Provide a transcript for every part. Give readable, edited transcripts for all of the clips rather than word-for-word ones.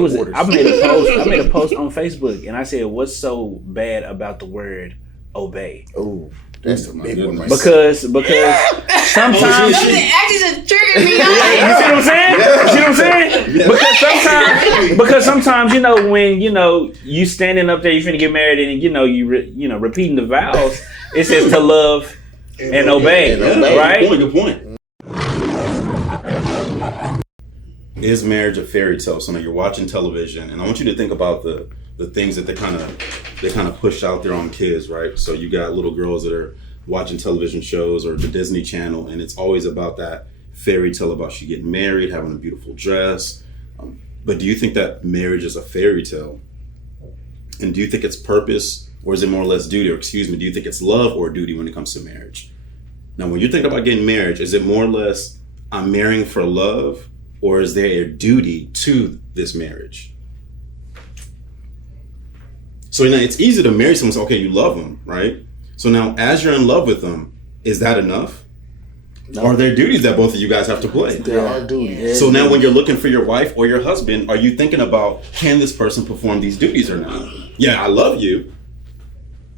I made a post on Facebook, and I said, "What's so bad about the word obey?" Oh, that's a big one. Because sometimes actually just triggered me. you see what I'm saying? You see what I'm saying? Yeah. Because sometimes when you standing up there, you finna get married, and you repeating the vows. It says to love and obey, right? Good point. Is marriage a fairy tale? So now you're watching television, and I want you to think about the things that they kind of push out there on kids, right? So you got little girls that are watching television shows or the Disney Channel, and it's always about that fairy tale about she getting married, having a beautiful dress. But do you think that marriage is a fairy tale? And do you think it's purpose, or is it more or less duty? Or do you think it's love or duty when it comes to marriage? Now, when you think about getting married, is it more or less I'm marrying for love, or is there a duty to this marriage? So it's easy to marry someone. So, okay, you love them, right? So now, as you're in love with them, is that enough? No. Or are there duties that both of you guys have to play? There are duties. So now when you're looking for your wife or your husband, are you thinking about, can this person perform these duties or not? Yeah, I love you,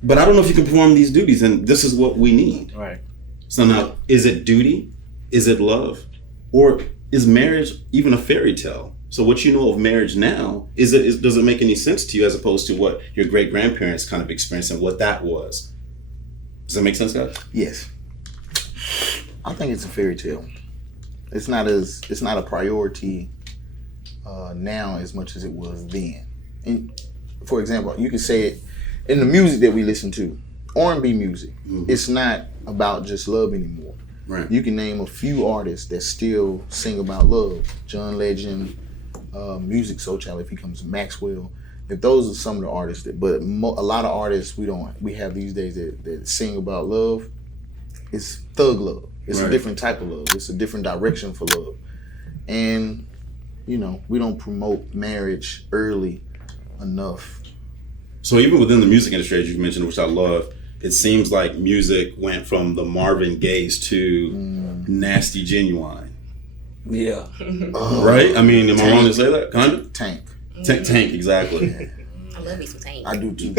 but I don't know if you can perform these duties, and this is what we need. Right. So now, is it duty? Is it love? Or is marriage even a fairy tale? So what you know of marriage now, does it make any sense to you as opposed to what your great-grandparents kind of experienced and what that was? Does that make sense, guys? Yes. I think it's a fairy tale. It's not a priority now as much as it was then. And for example, you could say it in the music that we listen to, R&B music. Mm-hmm. It's not about just love anymore. Right. You can name a few artists that still sing about love. John Legend, Music Soul Child, if he comes to Maxwell. If those are some of the artists but a lot of artists we have these days that sing about love. It's thug love. It's a different type of love. It's a different direction for love. And, we don't promote marriage early enough. So even within the music industry, as you mentioned, which I love, it seems like music went from the Marvin Gaye's to Nasty Genuine. Yeah. Right? I mean, am I wrong to say that? Kind of? Tank, exactly. I love me some Tank. I do too.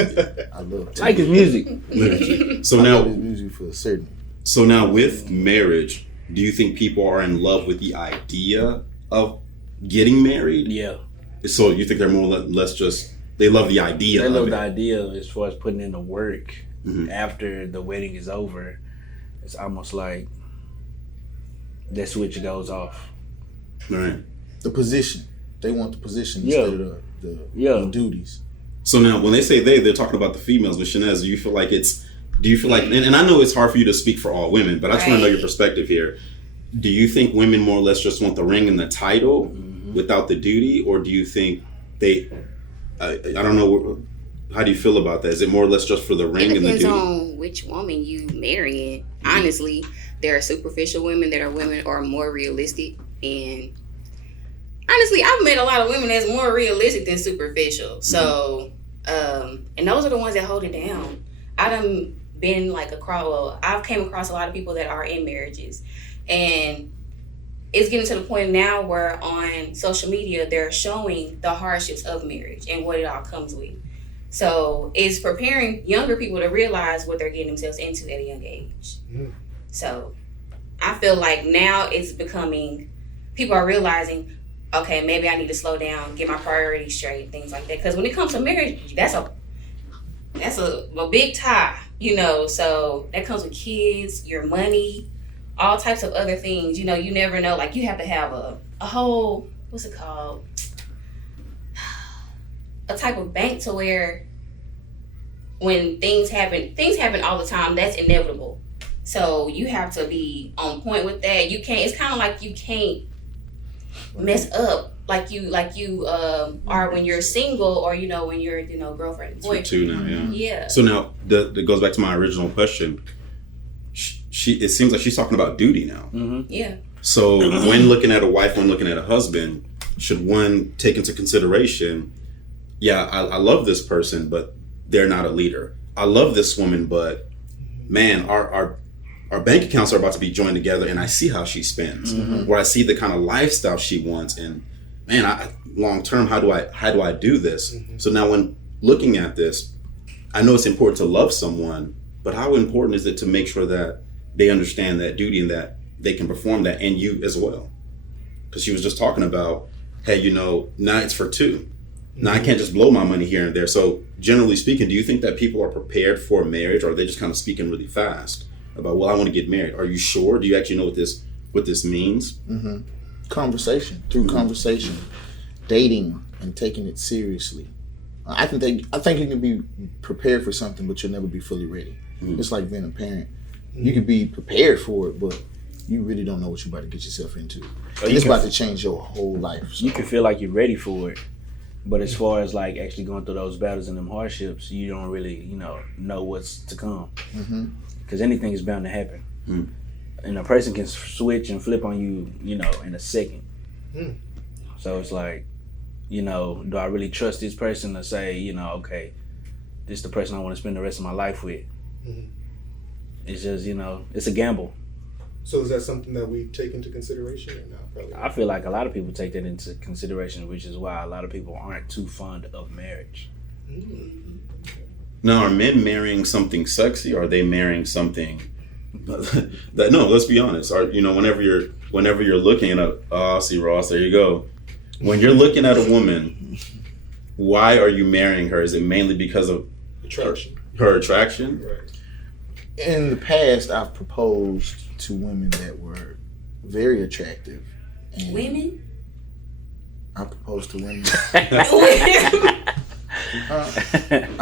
I love Tank. Like his music. So I now, love his music for certain. So now with marriage, do you think people are in love with the idea of getting married? Yeah. So you think they're more or less just, they love the idea They of love it? the idea as far as putting in the work after the wedding is over. It's almost like that switch goes off. Right. The position. They want the position instead of the duties. So now when they say they're talking about the females. With Shanez, do you feel like, and I know it's hard for you to speak for all women, but I just want to know your perspective here. Do you think women more or less just want the ring and the title without the duty? Or do you think I don't know, how do you feel about that? Is it more or less just for the ring and the duty? It depends on which woman you marrying. Honestly, there are superficial women that are more realistic. And honestly, I've met a lot of women that's more realistic than superficial. So, and those are the ones that hold it down. I've came across a lot of people that are in marriages, and it's getting to the point now where on social media they're showing the hardships of marriage and what it all comes with. So it's preparing younger people to realize what they're getting themselves into at a young age. So I feel like now it's becoming, people are realizing, okay, maybe I need to slow down, get my priorities straight, things like that. Because when it comes to marriage, that's a big tie, so that comes with kids, your money, all types of other things. You never know. Like, you have to have a whole, what's it called? A type of bank to where when things happen all the time, that's inevitable. So you have to be on point with that. It's kind of like you can't mess up like you are when you're single, or when you're girlfriend and boyfriend. Two now, yeah. Yeah. So now that goes back to my original question. It seems like she's talking about duty now. Mm-hmm. Yeah. So when looking at a wife, when looking at a husband, should one take into consideration, I love this person, but they're not a leader. I love this woman, but man, our bank accounts are about to be joined together, and I see how she spends, or I see the kind of lifestyle she wants, and man, long term, how do I do this? Mm-hmm. So now when looking at this, I know it's important to love someone, but how important is it to make sure that they understand that duty and that they can perform that, and you as well? Because she was just talking about, hey, now it's for two. Now I can't just blow my money here and there. So generally speaking, do you think that people are prepared for marriage, or are they just kind of speaking really fast about, well, I want to get married? Are you sure? Do you actually know what this means? Mm-hmm. Conversation, through conversation, dating and taking it seriously. I think you can be prepared for something, but you'll never be fully ready. It's like being a parent. You can be prepared for it, but you really don't know what you're about to get yourself into. It's about to change your whole life. So. You can feel like you're ready for it, but as far as like actually going through those battles and them hardships, you don't really, know what's to come. Because anything is bound to happen. And a person can switch and flip on you, in a second. So it's like, do I really trust this person to say, okay, this is the person I want to spend the rest of my life with? It's just, it's a gamble. So is that something that we take into consideration or not? Probably. I feel like a lot of people take that into consideration, which is why a lot of people aren't too fond of marriage. Now, are men marrying something sexy, or are they marrying something that, no, let's be honest. Whenever you're looking at I see Ross, there you go. When you're looking at a woman, why are you marrying her? Is it mainly because of attraction? Her attraction? Right. In the past, I've proposed to women that were very attractive. And Women? I proposed to women. I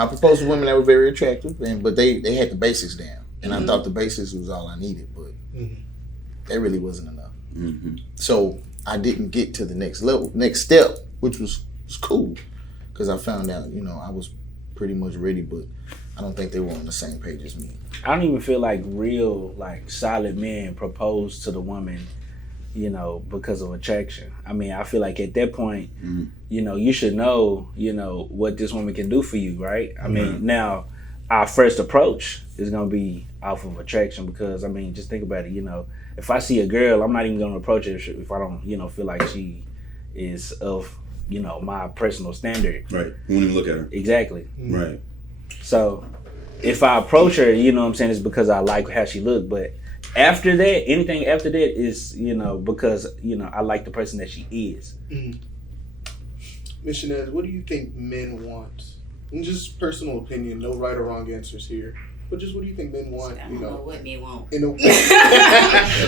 proposed to women that were very attractive, but they had the basics down. And I thought the basics was all I needed, but that really wasn't enough. So I didn't get to the next step, which was cool, because I found out, I was pretty much ready, but I don't think they were on the same page as me. I don't even feel like real, solid men propose to the woman, because of attraction. I mean, I feel like at that point, you should know, what this woman can do for you, right? I mean, now our first approach is going to be off of attraction, because, just think about it, if I see a girl, I'm not even going to approach her if I don't, feel like she is of, my personal standard. Right. You won't even look at her. Exactly. Right. So if I approach her, it's because I like how she look. But after that, anything after that is, because, I like the person that she is. Missionaries, what do you think men want? And just personal opinion, no right or wrong answers here. But just what do you think men want? I don't know what men want.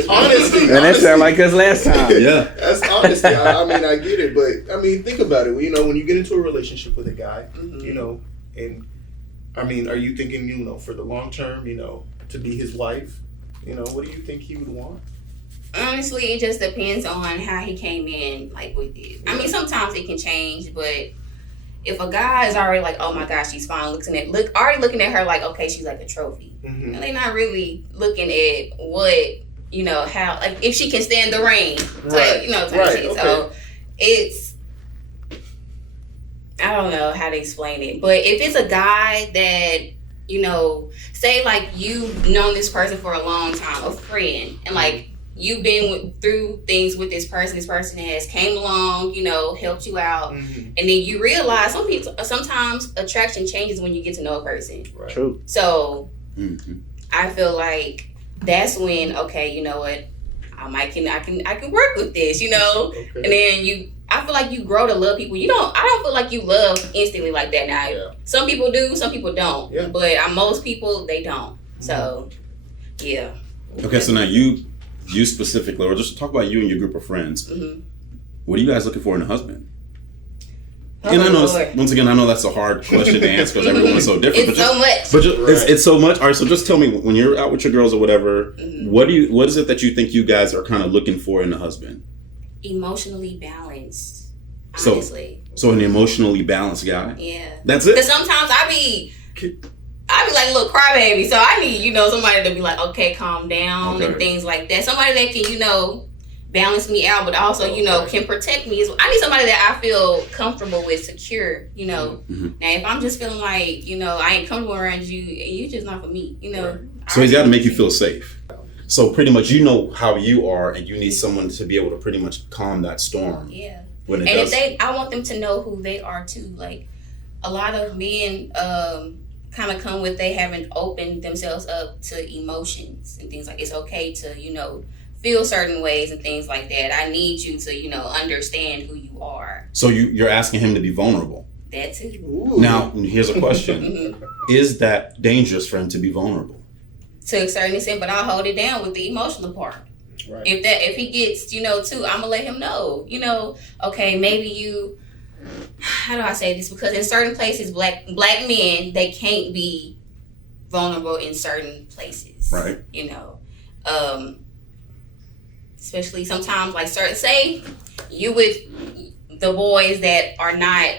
Honesty. And that sounded like us last time. Yeah. That's honesty. I get it. But, think about it. When you get into a relationship with a guy, and, are you thinking, for the long term, to be his wife? What do you think he would want? Honestly, it just depends on how he came in, with it. Sometimes it can change, but if a guy is already like, oh my gosh, she's fine, already looking at her like, okay, she's like a trophy. And they're not really looking at what, how, if she can stand the rain, type shit. Okay. So it's, I don't know how to explain it, but if it's a guy that, say you've known this person for a long time, a friend, and you've been through things with this person has came along, helped you out, and then you realize sometimes attraction changes when you get to know a person. Right. True. So I feel like that's when, okay, you know what, I can work with this, okay. And then I feel like you grow to love people. I don't feel like you love instantly like that now. Yeah. Some people do, some people don't. Yeah. But most people, they don't. So, yeah. Okay, so now you specifically, or just talk about you and your group of friends. What are you guys looking for in a husband? And I know, once again, that's a hard question to answer because everyone's so different. It's so much. It's so much. All right, so just tell me, when you're out with your girls or whatever, what is it that you think you guys are kind of looking for in a husband? Emotionally balanced, honestly. So an emotionally balanced guy? Yeah. That's it? Because sometimes I be like a little crybaby, so I need, somebody to be like, okay, calm down, and things like that. Somebody that can, balance me out, but also, can protect me. I need somebody that I feel comfortable with, secure, Now, if I'm just feeling like, I ain't comfortable around you, you're just not for me, So he's got to make you feel safe. So pretty much how you are, and you need someone to be able to pretty much calm that storm. Yeah. when it And does. I want them to know who they are too. Like a lot of men kind of come with they haven't opened themselves up to emotions and things like it's okay to feel certain ways and things like that. I need you to understand who you are. So you're asking him to be vulnerable. That's it. Ooh. Now here's a question: Mhm. Is that dangerous for him to be vulnerable? To a certain extent, but I'll hold it down with the emotional part. Right. If he gets too, I'm gonna let him know. Okay, maybe you. How do I say this? Because in certain places, black men they can't be vulnerable in certain places. Right. Especially sometimes like say you with the boys that are not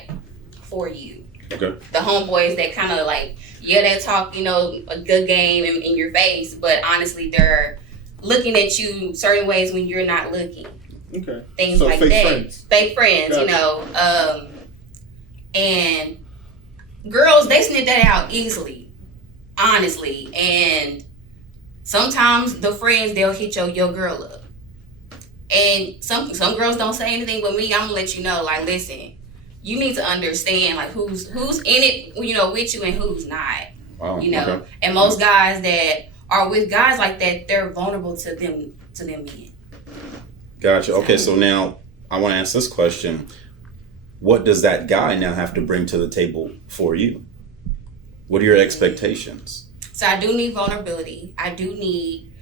for you. Okay. The homeboys that kind of like they talk a good game in your face, but honestly they're looking at you certain ways when you're not looking. Okay. Things So like fake that. friends. Fake friends, Gotcha. And girls, they sniff that out easily, honestly. And sometimes the friends, they'll hit your girl up. And some girls don't say anything, but me, I'm gonna let you know, like, listen, you need to understand like who's in it, with you and who's not. Wow. Okay. And most guys that are with guys like that, they're vulnerable to them men. Gotcha. Okay, so now I want to ask this question. What does that guy now have to bring to the table for you? What are your expectations? So I do need vulnerability. I do need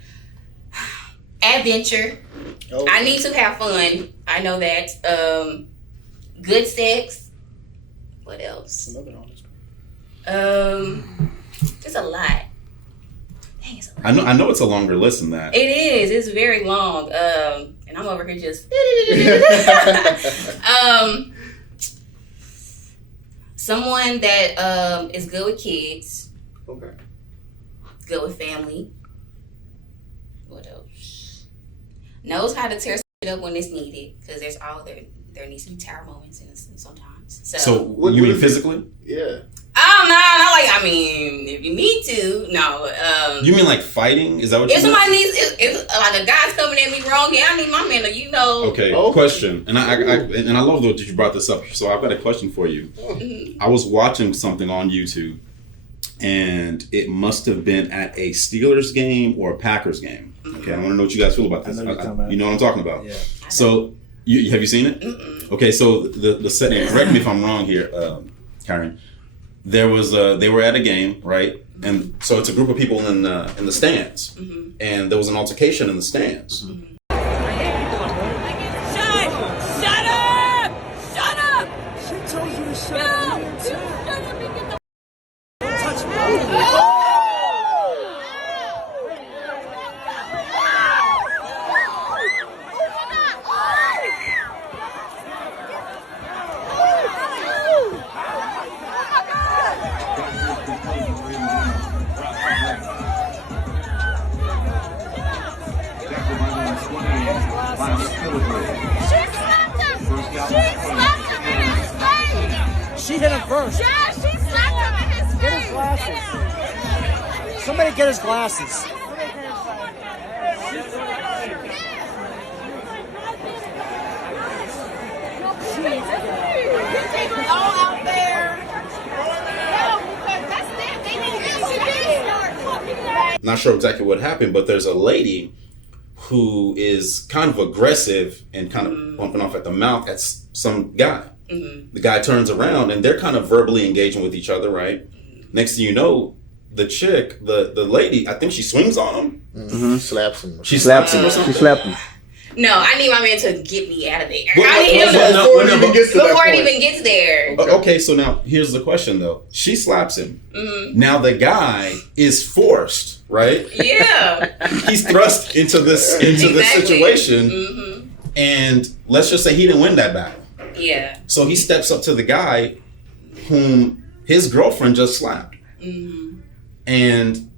adventure. Oh. I need to have fun. I know that. Good sex. What else? Another honest. It's a lot. Dang, it's a lot. I know it's a longer list than that. It is. It's very long. And I'm over here just. Someone that is good with kids, Okay. good with family. What else? Knows how to tear shit up when it's needed, because there needs to be tower moments in sometimes. So What- you what mean is it? physically? Yeah. If you need to, no. You mean like fighting? Is that what you If mean? somebody needs, if like a guy's coming at me wrong, I need my man to, Okay, Oh. question. And I love that you brought this up. So I've got a question for you. Mhm. I was watching something on YouTube, and it must have been at a Steelers game or a Packers game. Okay, I want to know what you guys feel about this. I know what you're talking about. You know what I'm talking about. Yeah. So, have you seen it? Mm-mm. Okay, so the setting. Correct me if I'm wrong here, Karen. There was they were at a game, right? And so it's a group of people in the stands, Mhm. and there was an altercation in the stands. Shut up! Shut up! She told you to shut No! up. You shut up and get the Don't touch me. She hit him first. Yeah, she slapped him in his Get his face. glasses. Somebody get his glasses. All out there. No, because that's them. They didn't start fucking that. Not sure exactly what happened, but there's a lady who is kind of aggressive and kind of bumping off at the mouth at some guy. Mhm. The guy turns around and they're kind of verbally engaging with each other, right? Next thing you know, the chick, the lady, I think she swings on him. Mm-hmm. Slaps him. She slaps him or She something. slapped him. No, I need my man to get me out of there. Well, I need him well, to, no, Before no, it even but- gets to that before it point. even gets there. Okay, so now here's the question though. She slaps him. Mhm. Now the guy is forced, right? Yeah. He's thrust into this Exactly. situation, Mhm. and let's just say he didn't win that battle. Yeah. So he steps up to the guy whom his girlfriend just slapped, Mhm. and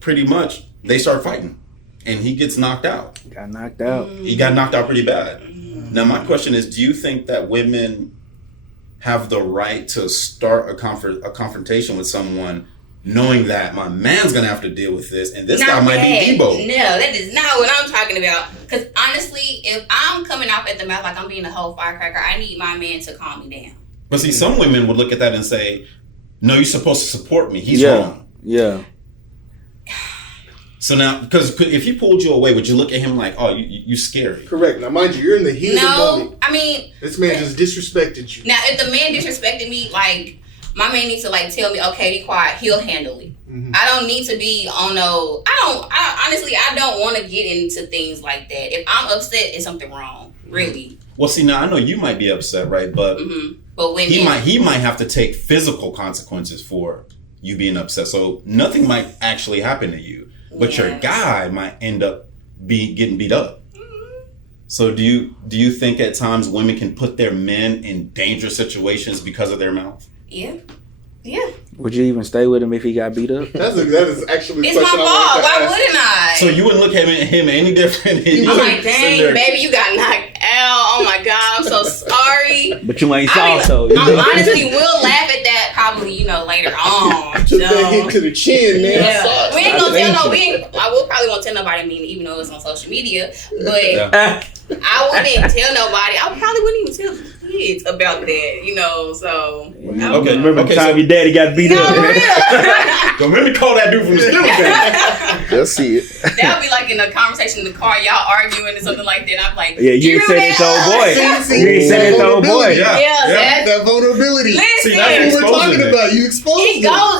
pretty much they start fighting, and he gets knocked out. Got knocked out. He got knocked out pretty bad. Now my question is, do you think that women have the right to start a confrontation with someone knowing that my man's gonna have to deal with this, and this Not guy might that. be Debo. No, that is not what I'm talking about. Because honestly, if I'm coming off at the mouth like I'm being a whole firecracker, I need my man to calm me down. But see, some women would look at that and say, "No, you're supposed to support me. He's Yeah. wrong." Yeah. So now, because if he pulled you away, would you look at him like, "Oh, you scary"? Correct. Now, mind you, you're in the heat of the No, moment. I mean, This man just disrespected you. now if the man disrespected me, like my man needs to like tell me, okay, be quiet. He'll handle it. Mhm. I don't need to be on no. Honestly, I don't want to get into things like that. If I'm upset, it's something wrong. Really. Well, see, now I know you might be upset, right? But But when he might have to take physical consequences for you being upset. So nothing might actually happen to you, but your guy might end up getting beat up. So do you think at times women can put their men in dangerous situations because of their mouth? Yeah. Would you even stay with him if he got beat up? That is actually It's the my question fault. I wanted to Why ask. wouldn't I? So you wouldn't look at him any different. I'm like, dang, baby, you got knocked out. Oh my God, I'm so sorry. But you ain't I soft, mean, though. honestly, we'll laugh at that probably, later on. Took that hit to the chin, man. I Yeah. saw it. We ain't gonna tell I will probably won't tell nobody, even though it's on social media. But Yeah. I wouldn't tell nobody. I probably wouldn't even tell the kids about that, so. Okay. Remember the Okay, time so- your daddy got beat No, up? for real. Don't let me call that dude from the studio. They'll see it. That would be like in a conversation in the car, y'all arguing or something like that. I'm like, Yeah, you ain't said it to old boy. See, You ain't said it to old boy. Yeah, That vulnerability. Listen. See, That's that's what we're talking exposing it. about. You exposed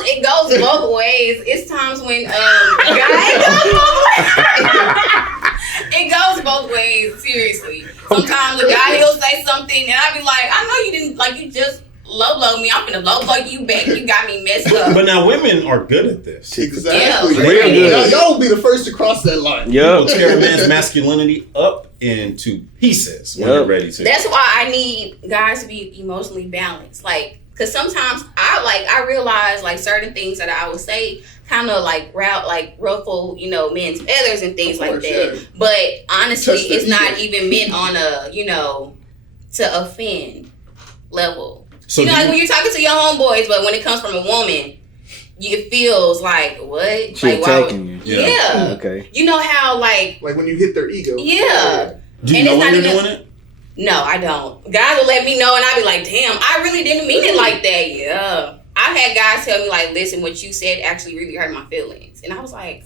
It goes both ways. It's times when it goes both ways. Seriously, sometimes a guy he'll say something and I'll be like, I know you didn't like you just low blow me. I'm finna low blow you back. You got me messed up. But now women are good at this. Exactly. Yeah, real good. Y'all will be the first to cross that line. People Yep. tear a man's masculinity up into pieces when Yep. you're ready to. That's why I need guys to be emotionally balanced. Like, cause sometimes I realize like certain things that I would say kind of like ruffle, men's feathers and things Of like course, that. yeah. But honestly, Touch the it's not ego. even meant on a, to offend level. So like when you're talking to your homeboys, but when it comes from a woman, it feels like, what? She like, why would- attacking you. Yeah. Okay. You know how, like, Like when you hit their ego. yeah. do you and know it's when not you're even- doing it? No, I don't. Guys will let me know, and I'll be like, damn, I really didn't mean it like that. Yeah. I've had guys tell me, like, listen, what you said actually really hurt my feelings. And I was like,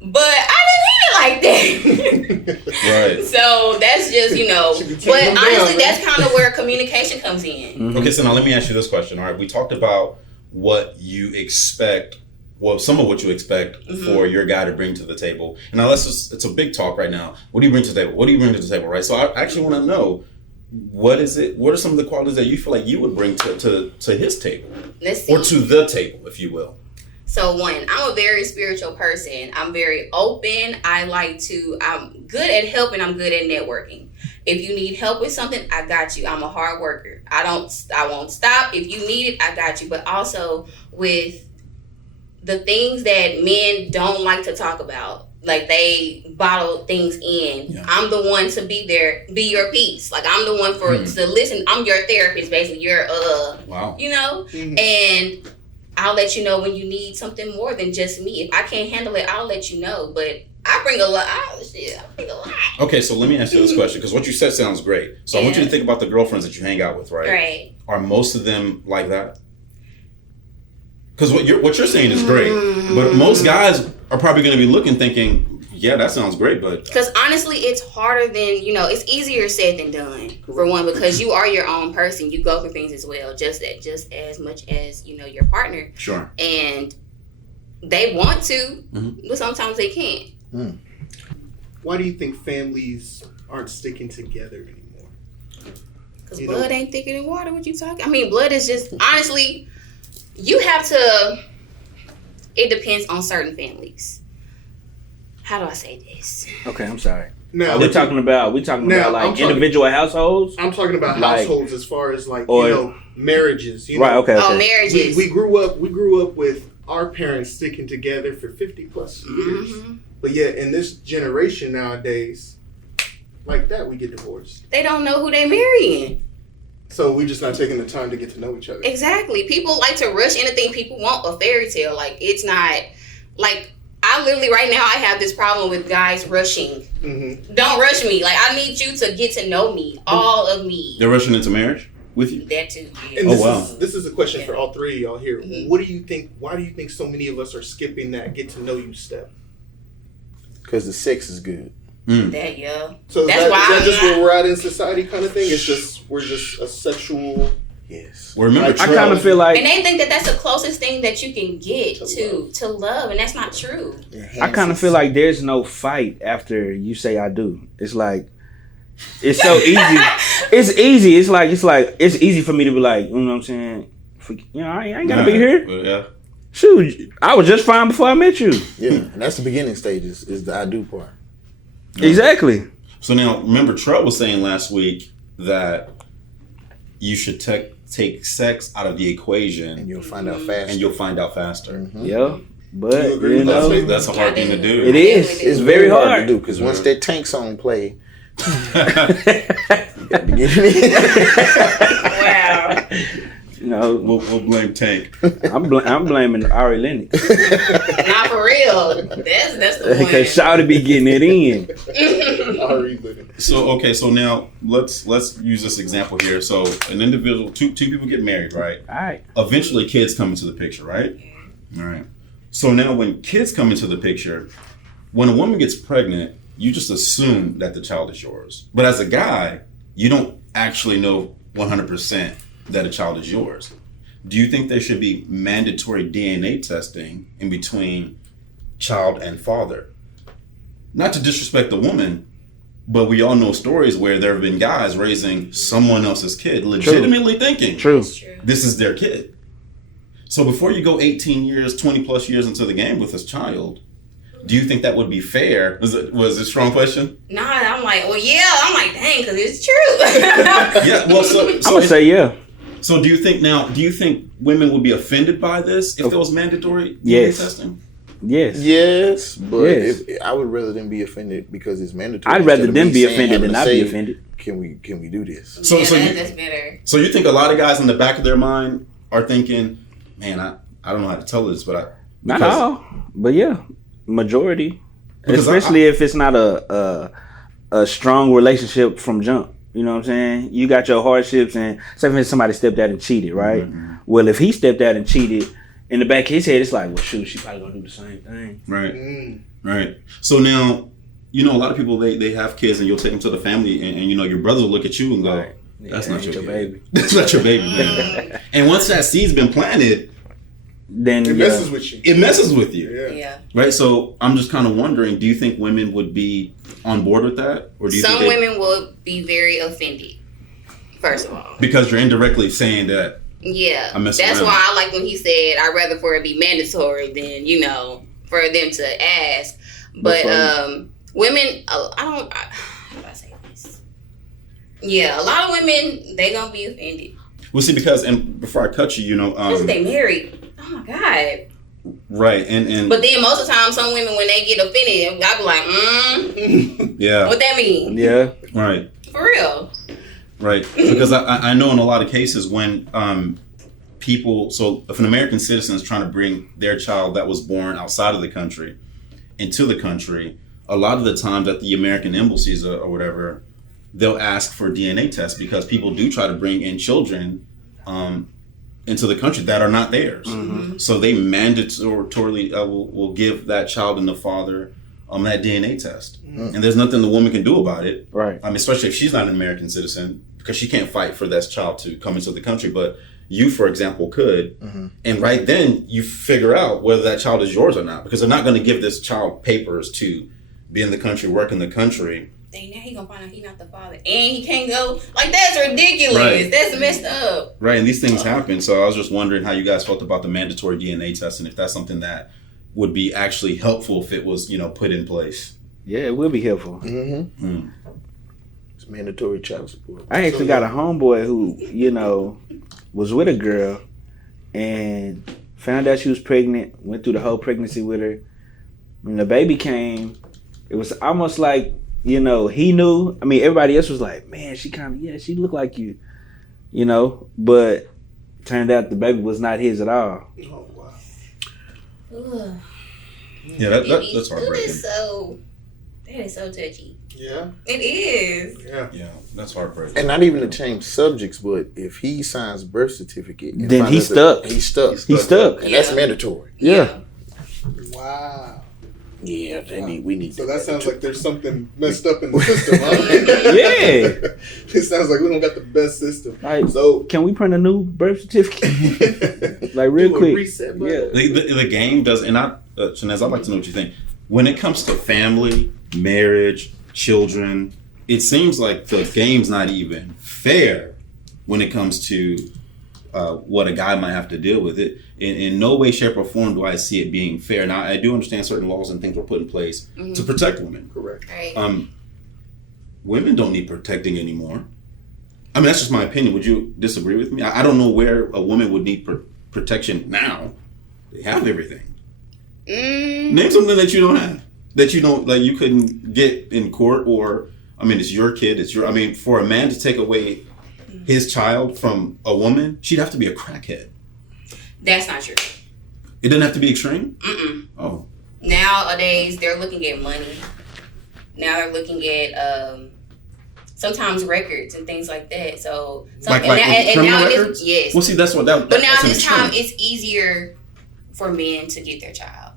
but I didn't mean it like that. Right. So that's just, She can take but them down, honestly, man. that's kind of where communication comes in. Mhm. Okay, so now let me ask you this question. All right, we talked about what you expect, well, some of what you expect for your guy to bring to the table. And now it's a big talk right now. What do you bring to the table? What do you bring to the table, right? So I actually want to know, what is it? What are some of the qualities that you feel like you would bring to his table? Let's see. Or to the table, if you will? So one, I'm a very spiritual person. I'm very open. I'm good at helping. I'm good at networking. If you need help with something, I got you. I'm a hard worker. I won't stop. If you need it, I got you. But also with the things that men don't like to talk about, like they bottle things in. Yeah. I'm the one to be there, be your peace. Like I'm the one to listen. I'm your therapist, basically. You're Wow. and I'll let you know when you need something more than just me. If I can't handle it, I'll let you know. But I bring a lot. I bring a lot. Okay, so let me ask you this question, because what you said sounds great. So I want you Yeah. to think about the girlfriends that you hang out with, right? Right. Are most of them like that? Because what you're saying is great, but most guys are probably going to be looking, thinking, "Yeah, that sounds great," but Because honestly, it's harder than, it's easier said than done. For one, because you are your own person. You go through things as well, just as much as, your partner. sure. And they want to, but sometimes they can't. Why do you think families aren't sticking together anymore? Because You blood know- ain't thicker than water. What you talking? I mean, blood is just, honestly, you have to, it depends on certain families. How do I say this? Okay, I'm sorry. Now, We're talking about I'm like talking- individual households. I'm talking about like- households as far as like, Or- marriages. Right. Okay. Oh, Okay. marriages. We grew up with our parents sticking together for 50 plus years. Mhm. But yet in this generation nowadays, like that, we get divorced. They don't know who they marrying. So we're just not taking the time to get to know each other. Exactly. People like to rush anything. People want a fairy tale. Like, it's not, like, I literally right now I have this problem with guys rushing. Mm-hmm. Don't rush me. Like, I need you to get to know me, all of me. They're rushing into marriage with you. That too. Yeah. And wow. This is a question for all three of y'all here. Mhm. What do you think? Why do you think so many of us are skipping that get to know you step? Because the sex is good. That, yeah. So That's is why that I'm just not- where we're at in society, kind of thing? It's just we're just a sexual. Yes. Well, remember, I kind of feel like And they think that that's the closest thing that you can get to love, and that's not true. I kind of feel like there's no fight after you say I do. It's like it's so easy. It's easy. It's like it's easy for me to be like, you know what I'm saying? I ain't gotta be here. Yeah. Shoot, I was just fine before I met you. Yeah, and that's the beginning stages. Is the I do part. Exactly. So now, remember, Trell was saying last week that you should take sex out of the equation, And you'll find out fast. and you'll find out faster. Mhm. Yeah, but You agree you with that know, statement? That's a hard thing to do. it is. It's very hard to do because once that tank song play, Wow. You know, We'll blame Tank. I'm blaming Ari Lennox Not for real. That's the because point. Shawty be getting it in. Already living. So now let's use this example here. So an individual, two people get married, right? All right. Eventually, kids come into the picture, right? All right. So now, when kids come into the picture, when a woman gets pregnant, you just assume that the child is yours. But as a guy, you don't actually know 100% that a child is yours. Do you think there should be mandatory DNA testing in between child and father? Not to disrespect the woman, but we all know stories where there have been guys raising someone else's kid, legitimately thinking True. this is their kid. So before you go 18 years, 20 plus years into the game with this child, do you think that would be fair? Was it a strong question? Nah, I'm like, well, yeah. I'm like, dang, because it's true. Yeah. Well, I'm gonna say yeah. So do you think women would be offended by this if there was mandatory DNA Yes. testing? Yes. yes, but Yes. If, I would rather them be offended because it's mandatory. I'd rather instead of them me be saying, offended having than to I be say, offended. Can we do this? So that's better. So you think a lot of guys in the back of their mind are thinking, man, I don't know how to tell this, but Not all, but yeah, majority. Because Especially if it's not a strong relationship from jump. You know what I'm saying? You got your hardships, and say if somebody stepped out and cheated, right? Mm-hmm. Well, if he stepped out and cheated, in the back of his head, it's like, well, shoot, she probably gonna do the same thing. Right. Right. So now, a lot of people, they have kids and you'll take them to the family and your brother will look at you and go, Right. that's Yeah, not your ain't baby. That's not your baby, man. And once that seed's been planted, Then It messes with you. it messes with you. Yeah. Yeah. Right? So I'm just kind of wondering, do you think women would be on board with that? Or do you Some think women will be very offended, first of all. because you're indirectly saying that, Yeah. I mess That's around. why I like when he said, I'd rather for it be mandatory than, for them to ask. But women, how do I say this? Yeah, a lot of women, they gonna be offended. well, see, because, and before I cut you, Especially they married. Oh my God. right, and But then most of the time, some women, when they get offended, I be like, yeah, what that mean? yeah, right. For real. Right, because I know in a lot of cases when people, so if an American citizen is trying to bring their child that was born outside of the country into the country, a lot of the times at the American embassies or whatever, they'll ask for DNA tests because people do try to bring in children into the country that are not theirs. Mm-hmm. So they mandatorily will give that child and the father that DNA test. And there's nothing the woman can do about it. right. Especially if she's not an American citizen, because she can't fight for that child to come into the country. But you, for example, could. Mm-hmm. And right then you figure out whether that child is yours or not, because they're not going to give this child papers to be in the country, work in the country. Dang, now he gonna find out he not the father. And he can't go. Like, that's ridiculous. Right. That's messed up. Right. And these things happen. So I was just wondering how you guys felt about the mandatory DNA test and if that's something that would be actually helpful if it was, put in place. Yeah, it will be helpful. Mm-hmm. It's mandatory child support. I actually got a homeboy who, was with a girl and found out she was pregnant, went through the whole pregnancy with her. When the baby came, it was almost like, he knew. I mean, everybody else was like, man, she looked like you. you know, but turned out the baby was not his at all. Oh wow. Ugh. Yeah, that's That heartbreaking. is so touchy. Yeah. It is. Yeah. Yeah, that's heartbreaking. And not even to change subjects, but if he signs birth certificate, and Then find he's out that- stuck. He's stuck. He's stuck. And that's Yeah. mandatory. Yeah. Wow. Yeah, we need. So that sounds like there's something messed up in the system, huh? Yeah. It sounds like we don't got the best system. Like, So can we print a new birth certificate? Like, real do a quick. reset button. Yeah. The game does, and Shanez, I'd like to know what you think. When it comes to family, marriage, children, it seems like the game's not even fair when it comes to what a guy might have to deal with it. In no way, shape, or form do I see it being fair. Now, I do understand certain laws and things were put in place to protect women. Correct. Right. Women don't need protecting anymore. I mean, that's just my opinion. Would you disagree with me? I don't know where a woman would need protection now. They have everything. Name something that you don't have, that you don't, like, you couldn't get in court, or, I mean, it's your kid, for a man to take away his child from a woman, she'd have to be a crackhead. That's not true. It doesn't have to be extreme? Mm-mm. Oh. Nowadays, they're looking at money. Now they're looking at sometimes records and things like that. So, Like criminal records? Yes. Well, see, that's what that. But now that's an this time, extreme. it's easier for men to get their child.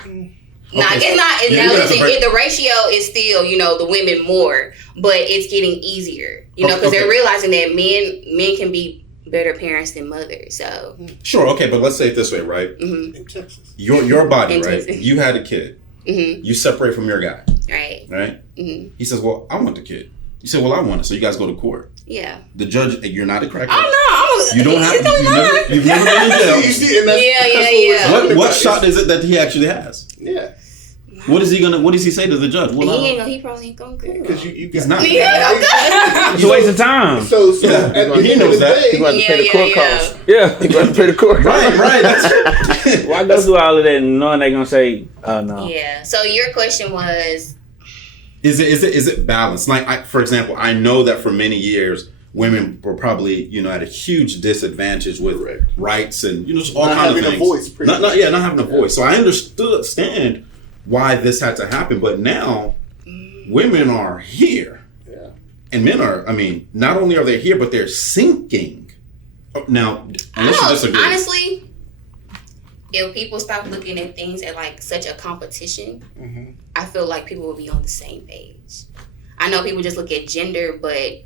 Okay, Now, it's not. yeah, Now, you have to listen, break- the ratio is still, the women more, but it's getting easier. Because Okay. they're realizing that men can be better parents than mothers. So, Sure, okay, but let's say it this way, right? In Texas. Your body, In right? Texas. You had a kid. mm-hmm, You separate from your guy, right? right? Mm-hmm. He says, "Well, I want the kid." You say, "Well, I want it." So you guys go to court. Yeah. The judge, you're not a crackhead. Oh no! You don't have. It don't matter. You've never been in jail. You see, and that's, Yeah, that's yeah, what we're yeah. talking What about. shot is it that he actually has? Yeah. What does he say to the judge? Well, He probably ain't gonna go. Because you He's got not. It's a waste of time. So Yeah, at the he end of knows the that. day, He's going to pay the court costs. Yeah. He's going to pay the court costs. Right. That's Why go through all of that and knowing they're going to say, oh, no. Yeah. So your question was, Is it balanced? Like, for example, I know that for many years, women were probably, at a huge disadvantage with Correct. rights and, just all Not kinds of having a things. voice, pretty Not having a voice. So I understand why this had to happen. But now, women are here. Yeah. And men are, not only are they here, but they're sinking. Now, unless you disagree. honestly, if people stop looking at things at like such a competition, Mm-hmm. I feel like people will be on the same page. I know people just look at gender, but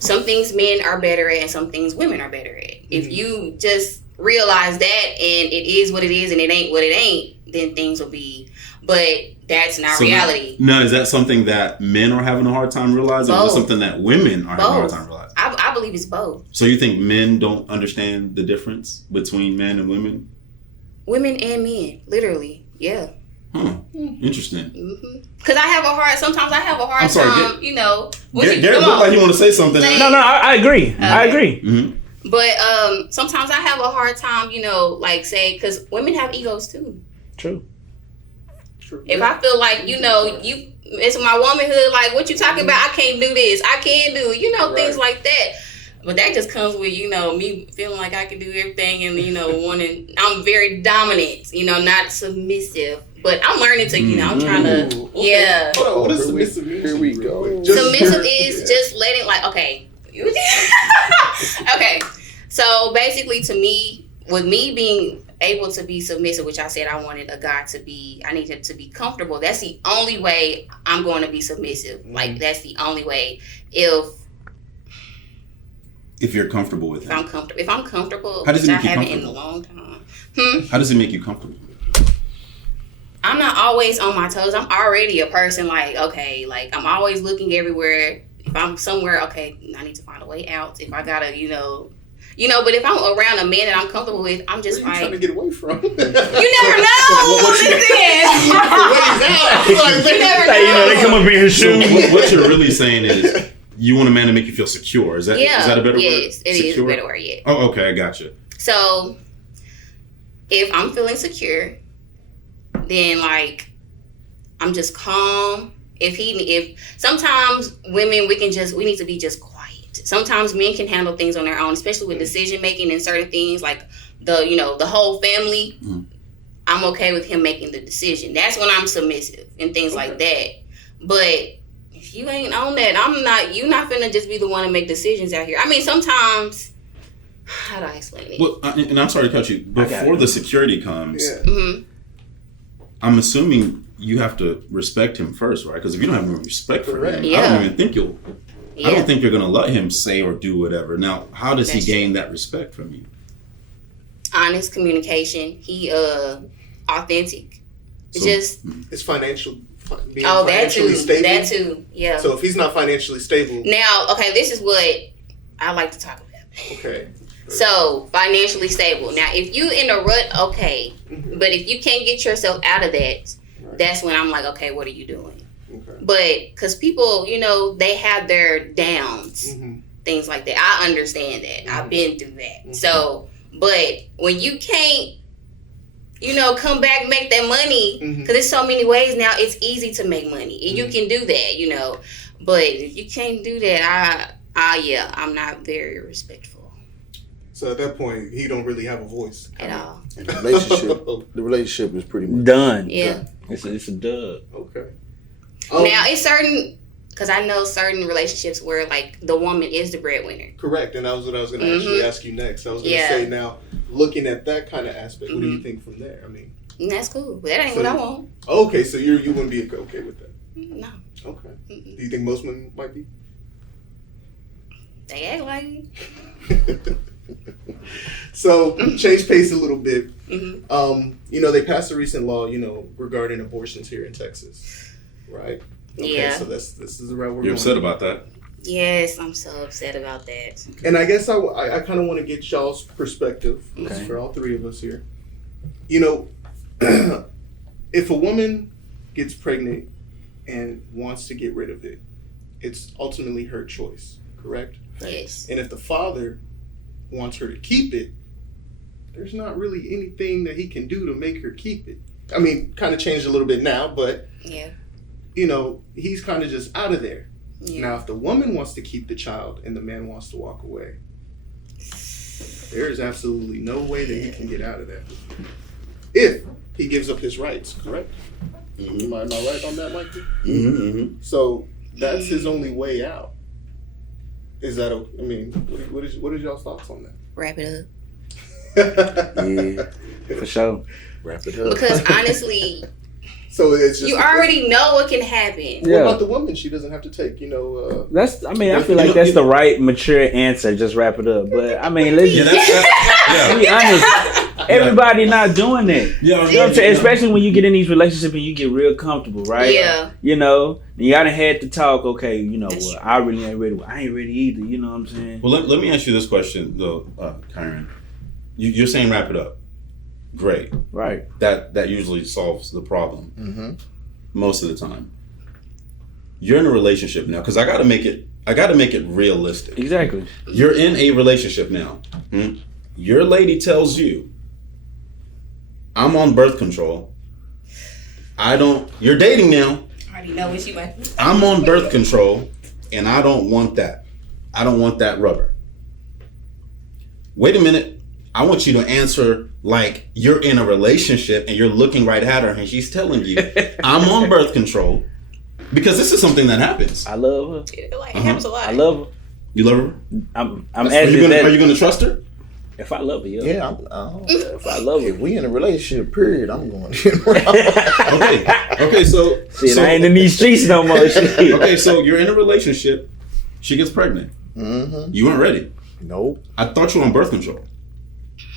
some things men are better at and some things women are better at. If you just realize that and it is what it is and it ain't what it ain't, then things will be. But that's not So reality. Now, is that something that men are having a hard time realizing, or is it Both. something that women are having a hard Both. time realizing? I believe it's both. So you think men don't understand the difference between men and women? Women and men, literally. Yeah. Huh. Interesting. Because sometimes I have a hard I'm sorry, time, Garrett looked like you want to say something. Say- No, I agree. I agree. Mm-hmm. But sometimes I have a hard time, because women have egos too. True. True. If I feel like, it's my womanhood, like, what you talking about? I can't do this. I can't do, things like that. But that just comes with, me feeling like I can do everything and, I'm very dominant, not submissive. But I'm learning to, I'm trying to, Ooh, okay. yeah. Hold on, what does Here we- submissive mean? here we go. Submissive is just letting, like, okay. Okay. So basically, to me, with me being able to be submissive, which I said I wanted a guy I needed to be comfortable. That's the only way I'm going to be submissive. Like, that's the only way. If you're comfortable with If it. I'm comfortable, How does it which I make you haven't in a comfortable? long time. How does it make you comfortable? I'm not always on my toes. I'm already a person like, okay, like I'm always looking everywhere. If I'm somewhere, okay, I need to find a way out. If I gotta, but if I'm around a man that I'm comfortable with, I'm just Where are you like, trying to get away from? you never know. what you- You never Hey, know. they come up in his So shoes. what you're really saying is you want a man to make you feel secure. Is that a better word? Yes, it is a Secure? better word, yeah. Oh, okay, I gotcha. So if I'm feeling secure, then like I'm just calm. If sometimes women we need to be just quiet. sometimes men can handle things on their own, especially with decision making and certain things like the whole family. I'm okay with him making the decision. That's when I'm submissive and things like that. But if you ain't on that, you're not finna just be the one to make decisions out here. I mean, sometimes, how do I explain it? Well, and I'm sorry to cut you. Before the security comes, Mm-hmm. I'm assuming you have to respect him first, right? Because if you don't have any respect for him, I don't even think I don't think you're going to let him say or do whatever. Now, how does he gain that respect from you? Honest communication. He authentic. It's financial. Being that financially too. stable. That too. Yeah. So if he's not financially stable, now, okay, this is what I like to talk about. Okay. So financially stable. Now, if you in a rut, okay, but if you can't get yourself out of that, that's when I'm like, okay, what are you doing? Okay. But because people, they have their downs, things like that. I understand that. I've been through that. So, but when you can't, come back, make that money, because there's so many ways now, it's easy to make money. And you can do that, But if you can't do that, I'm not very respectful. So at that point, he don't really have a voice. At all. The relationship is pretty much done. Yeah. It's a dub. Okay. Now, it's certain, because I know certain relationships where, like, the woman is the breadwinner. Correct, and that was what I was going to actually ask you next. I was going to say, now, looking at that kind of aspect, what do you think from there? I mean, that's cool. But that ain't what I want. Okay, so you wouldn't be okay with that? No. Okay. Do you think most women might be? They act like it. So, change pace a little bit. They passed a recent law, regarding abortions here in Texas, right? Okay, yeah. So this is the route we're going. You're upset about that? Yes, I'm so upset about that. And I guess I kind of want to get y'all's perspective for all three of us here. If a woman gets pregnant and wants to get rid of it, it's ultimately her choice, correct? Yes. And if the father wants her to keep it, there's not really anything that he can do to make her keep it. I mean, kind of changed a little bit now, but he's kind of just out of there. Yeah. Now, if the woman wants to keep the child and the man wants to walk away, there is absolutely no way that he can get out of that. If he gives up his rights, correct? Am I right on that, Mikey? So that's his only way out. Is that? I mean, what is y'all's thoughts on that? Wrap it up. Yeah, for sure. Wrap it up. Because honestly, so it's just you already know what can happen. What about the woman? She doesn't have to take, That's. I mean, I feel like that's the right mature answer. Just wrap it up. But I mean, let's be honest. Everybody not doing that. You know what I'm saying? Especially when you get in these relationships and you get real comfortable, right? Yeah. You gotta had to talk. Okay, well, I really ain't ready. I ain't ready either. You know what I'm saying? Well, let me ask you this question though, Kyron. You're saying wrap it up. Great. Right. That usually solves the problem. Most of the time. You're in a relationship now, because I gotta make it realistic. Exactly. You're in a relationship now. Your lady tells you, I'm on birth control. You're dating now. I already know what you want. I'm on birth control and I don't want that. I don't want that rubber. Wait a minute. I want you to answer like you're in a relationship and you're looking right at her and she's telling you, I'm on birth control, because this is something that happens. I love her. It happens a lot. I love her. You love her? I'm Are you going to trust her? If I love her, yeah. If I love her. If we in a relationship, period, I'm going. Okay. So I ain't in these streets no more. Okay, so you're in a relationship. She gets pregnant. You weren't ready. Nope. I thought you were on birth control.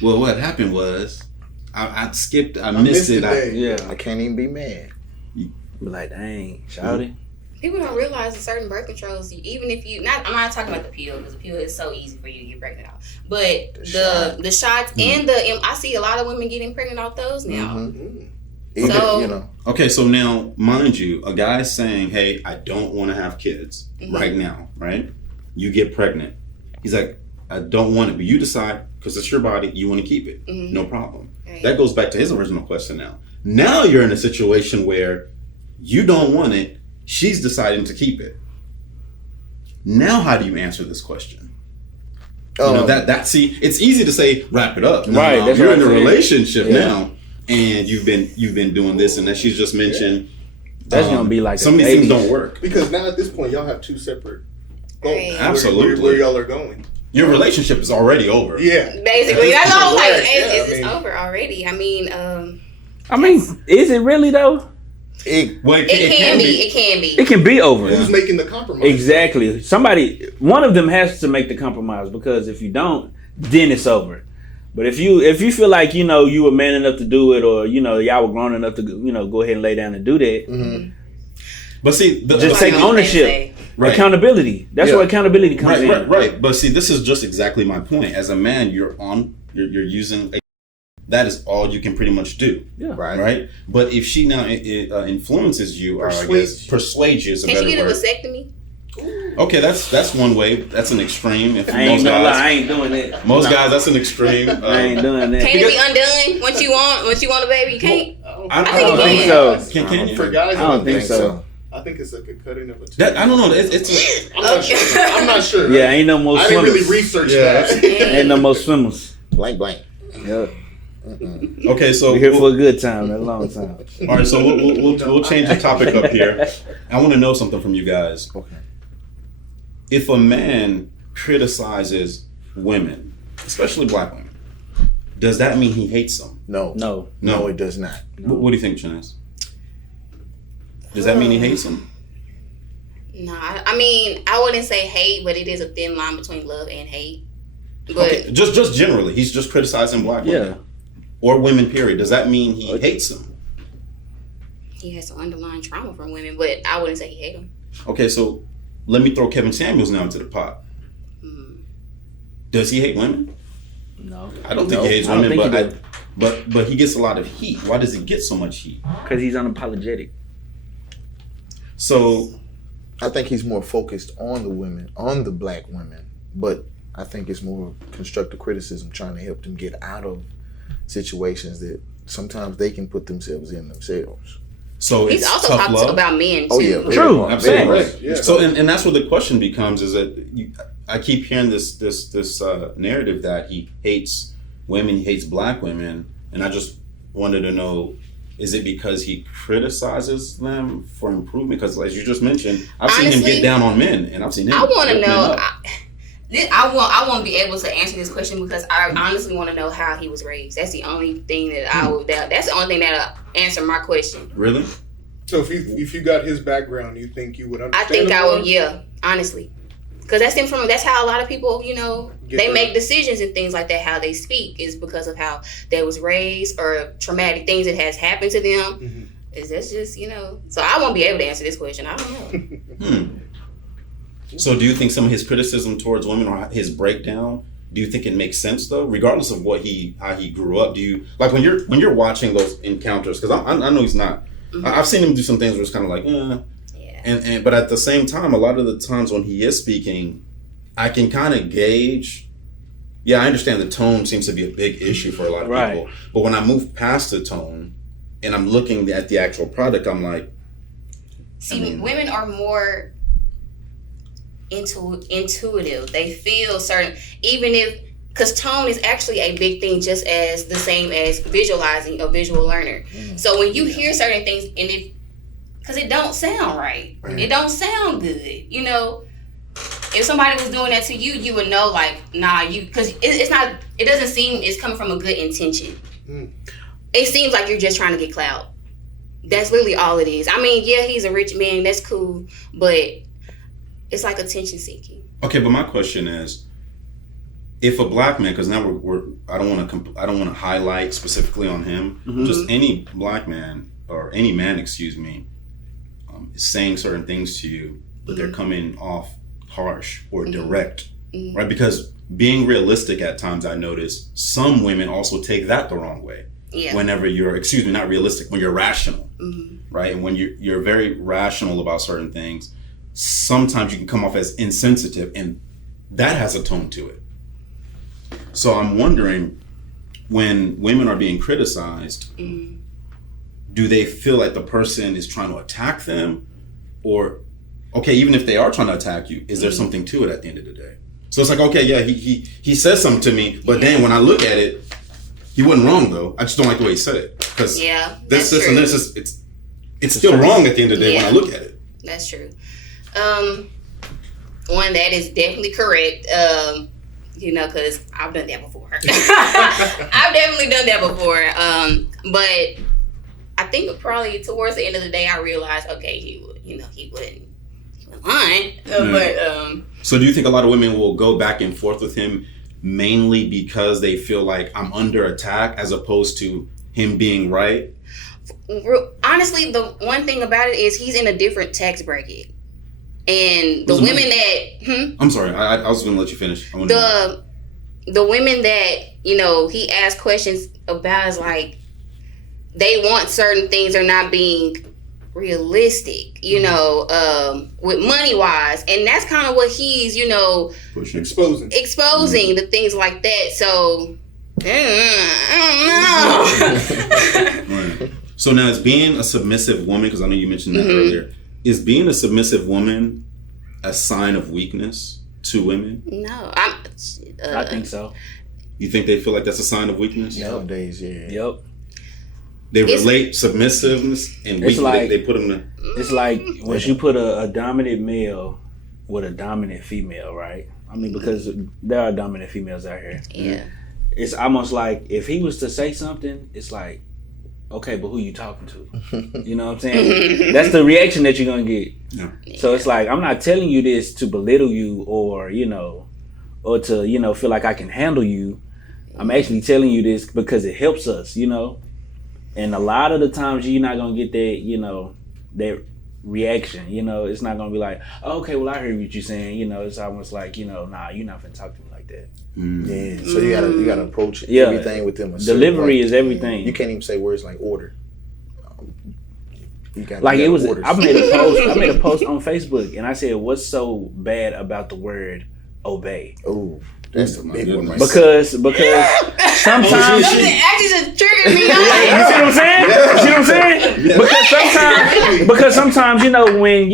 Well, what happened was I skipped. I missed it. I can't even be mad. Be like, dang, shouty. People don't realize that certain birth controls, even if I'm not talking about the pill, because the pill is so easy for you to get pregnant off. But the shots and I see a lot of women getting pregnant off those now. So, okay, so now, mind you, a guy's saying, hey, I don't want to have kids right now, right? You get pregnant. He's like, I don't want it, but you decide, because it's your body, you want to keep it. No problem. Right. That goes back to his original question now. Now you're in a situation where you don't want it. She's deciding to keep it. Now, how do you answer this question? See, it's easy to say wrap it up. No, Right, that's you're what in a I'm saying. relationship now, and you've been doing this, and that she's just mentioned. That's gonna be like some of these things don't work. Because now at this point, y'all have two separate goals. Right. Absolutely. Where y'all are going. Your relationship is already over. Yeah. Basically, that's all. Like, Right, yeah, it's over already. I mean, is it really though? it can be. It can be. It can be over. Who's making the compromise? Exactly. One of them has to make the compromise, because if you don't, then it's over. But if you feel like, you know, you were man enough to do it, or, you know, y'all were grown enough to, you know, go ahead and lay down and do that. Mm-hmm. But see, Just take ownership, Right. accountability. That's where accountability comes in. Right. But see, this is just exactly my point. As a man, you're using that is all you can pretty much do. Yeah. Right. But if she now influences you, or persuades you is a Can better she get a word. vasectomy? Okay, that's one way. That's an extreme. If I ain't most gonna lie, I guys, ain't doing that. most guys, that's an extreme. I ain't doing that. Can't it be undone once you want a baby? You can't. I think don't it think can. so. Can you? For guys, I don't think so. I think it's like a cutting of a That, I don't know. It's I'm not sure. I'm not sure. Yeah, ain't no more I didn't swimmers. really research Yeah. that. Ain't no more swimmers. Blank. Yeah. okay. So We're here for a good time, not a long time. all right. So we'll change the topic up here. I want to know something from you guys. Okay. If a man criticizes women, especially black women, does that mean he hates them? No, it does not. What do you think, Shanaz? Does that mean he hates them? No, I mean, I wouldn't say hate, but it is a thin line between love and hate. But Okay, just generally, he's just criticizing black women or women. Period. Does that mean he hates them? he has some underlying trauma from women, but I wouldn't say he hate them. Okay, so let me throw Kevin Samuels now into the pot. Does he hate women? No. I don't think No, he hates I don't women, think he but he gets a lot of heat. Why does he get so much heat? Because he's unapologetic. So I think he's more focused on the women, on the black women, but I think it's more constructive criticism, trying to help them get out of situations that sometimes they can put themselves in themselves. So He's it's also tough talked love. about men too. Oh yeah, True. Absolutely. Right. Yeah. So and that's where the question becomes: is that I keep hearing this narrative that he hates women, he hates black women, and I just wanted to know: is it because he criticizes them for improvement? Because as you just mentioned, I've seen him Honestly, get down on men, and I've seen him. I want to lift men know. up. I won't be able to answer this question because I honestly want to know how he was raised. That's the only thing that that's the only thing that'll answer my question. Really? So if you got his background, you think you would I understand? think I him will. more? Yeah, honestly, because that's how a lot of people, you know, Get they their- make decisions and things like that. How they speak is because of how they was raised or traumatic things that has happened to them. Is that's just, you know? So I won't be able to answer this question. I don't know. So do you think some of his criticism towards women or his breakdown, do you think it makes sense though, regardless of how he grew up? Do you like when you're watching those encounters? Because I know he's not. I've seen him do some things where it's kind of like, Yeah. and but at the same time, a lot of the times when he is speaking, I can kind of gauge. Yeah, I understand the tone seems to be a big issue for a lot of people, but when I move past the tone and I'm looking at the actual product, I'm like, See, women are more intuitive. They feel certain, even if, because tone is actually a big thing, just as the same as visualizing, a visual learner. So when you hear certain things, and because it don't sound right, it don't sound good, you know. If somebody was doing that to you, you would know, like, nah, because it's not, it doesn't seem it's coming from a good intention. It seems like you're just trying to get clout. That's literally all it is. I mean, yeah, he's a rich man, that's cool, but it's like attention seeking. okay, but my question is, if a black man, because now I don't want to highlight specifically on him, just any black man or any man, excuse me, is saying certain things to you, but they're coming off harsh or direct, right? Because being realistic at times, I notice some women also take that the wrong way. Yeah. Whenever you're, not realistic, when you're rational, right? And when you're very rational about certain things, sometimes you can come off as insensitive, and that has a tone to it. So I'm wondering, when women are being criticized, do they feel like the person is trying to attack them, or okay, even if they are trying to attack you, is there something to it at the end of the day? So it's like, okay, yeah, he says something to me, but then when I look at it, he wasn't wrong though. I just don't like the way he said it. Because this and this is it's still wrong at the end of the day when I look at it. That's true. One that is definitely correct. Because I've done that before. I've definitely done that before. But I think probably towards the end of the day, I realized, okay, he wasn't lying. But so do you think a lot of women will go back and forth with him mainly because they feel like I'm under attack as opposed to him being right? Honestly, the one thing about it is he's in a different tax bracket. And the women that... I'm sorry, I was going to let you finish. The women that, he asked questions about is like, they want certain things are not being realistic, with money-wise. And that's kind of what he's, exposing the things like that. So, I don't know. Right. So now, is being a submissive woman, because I know you mentioned that earlier, is being a submissive woman a sign of weakness to women? No. I think so. You think they feel like that's a sign of weakness? Nowadays, yeah. Yep. They relate submissiveness and weakness. Like, they put them in. It's like when you put a dominant male with a dominant female, right? I mean, because there are dominant females out here. Yeah. It's almost like if he was to say something, it's like, okay, but who you talking to? You know what I'm saying? That's the reaction that you're gonna get. Yeah. So it's like, I'm not telling you this to belittle you or to feel like I can handle you. I'm actually telling you this because it helps us, And a lot of the times you're not gonna get that, that reaction. It's not gonna be like, oh, okay, well I heard what you're saying. It's almost like, nah, you're not finna talk to me like that. Yeah, so you gotta approach everything with them. Delivery is everything. You can't even say words like order. You got like it was. orders. I made a post on Facebook, and I said, "What's so bad about the word obey?" Oh, that's a big one. Because sometimes Something actually just triggered me. You see what I'm saying? You see what I'm saying? Yeah. Because sometimes when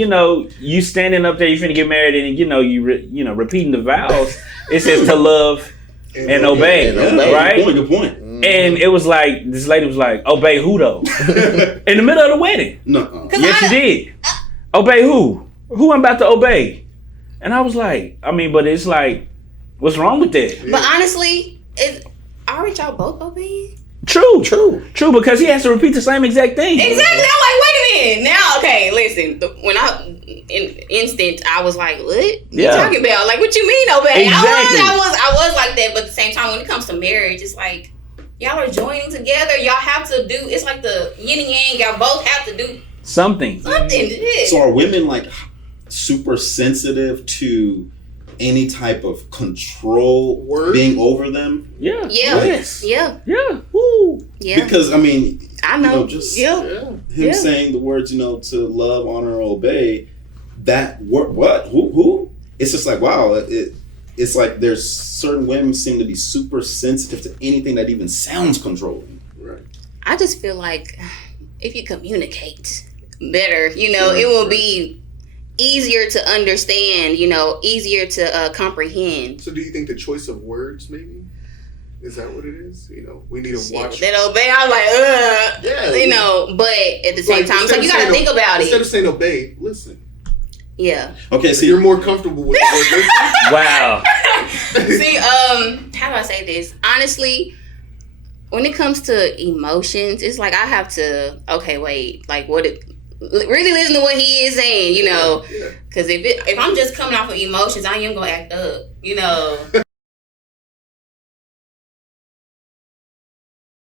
you standing up there, you finna get married, and you repeating the vows. It says to love and obey, right? Good point. And it was like this lady was like, "Obey who though?" In the middle of the wedding. No. Yes, she did. Obey who? Who I'm about to obey? And I was like, but it's like, what's wrong with that? But honestly, aren't y'all both obeying? True, because he has to repeat the same exact thing. Exactly. I'm like, wait a minute. Now, okay, listen. When I was like, what you talking about? Like, what you mean obey? Exactly. I was like that, but at the same time, when it comes to marriage, it's like y'all are joining together. Y'all have to do. It's like the yin and yang. Y'all both have to do something. So are women like super sensitive to any type of control being over them? Yeah. Yes. Yeah. Woo. Yeah. Because I know. Him saying the words, to love, honor, obey. That word, what? Who? It's just like, wow. It's like there's certain women seem to be super sensitive to anything that even sounds controlling. Right. I just feel like if you communicate better, it will be easier to understand, easier to comprehend. So do you think the choice of words maybe? Is that what it is? We need to watch. That obey, I'm like, but at the same time, so you gotta think about it. Instead of saying obey, listen. Yeah. Okay, so you're more comfortable with the word listen. Wow. See, how do I say this? Honestly, when it comes to emotions, it's like I have to, okay, wait, like really listen to what he is saying, Because if I'm just coming off of emotions, I am gonna act up,